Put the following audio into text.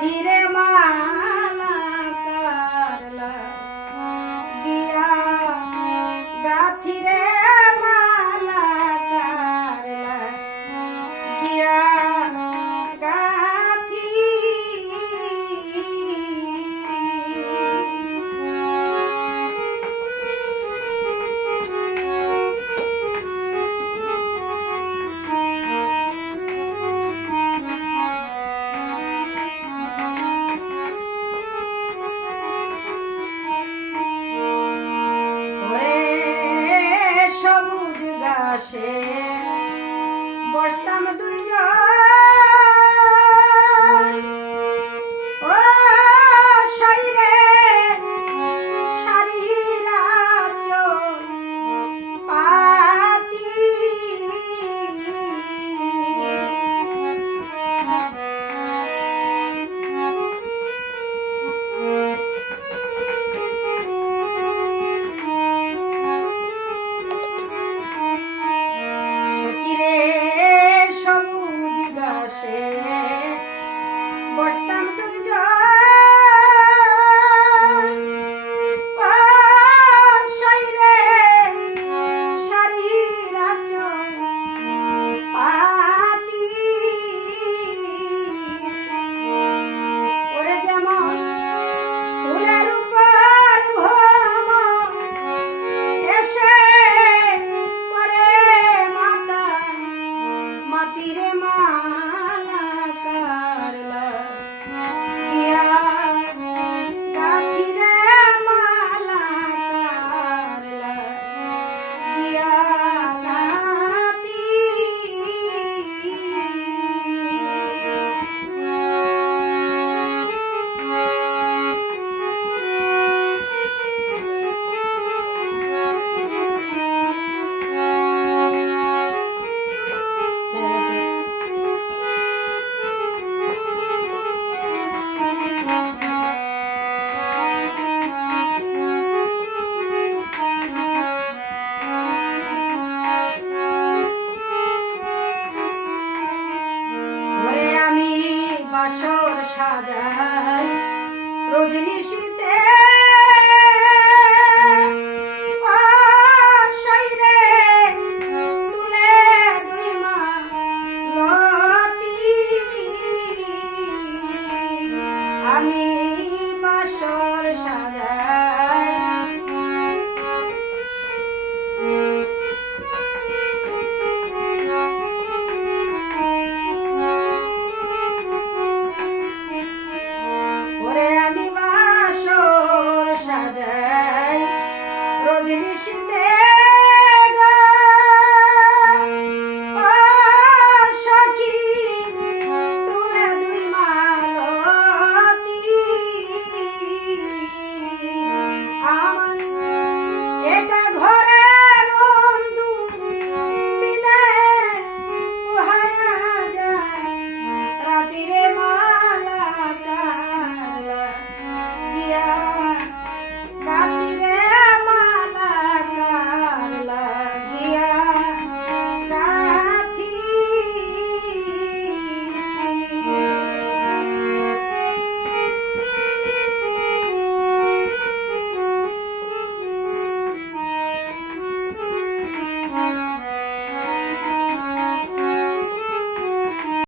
গাথিরে মালা কারলা গিয়া গাথিরে মালা কারলা গিয়া গাথি ঘাসে বসতাম দুইজন ও শরীরে সারিরা পাতি সবুজ ঘাসে বসতাম দুইজন ও শরীরে সারিরা পাতি ওরে যেমন ফুলের উপর ভ্রমণ এসে করে মাতা মাতিরে মালা কারলা গিয়া গাথিরে মালা কারলা গিয়া গাথি বাসর সাজাই রজনী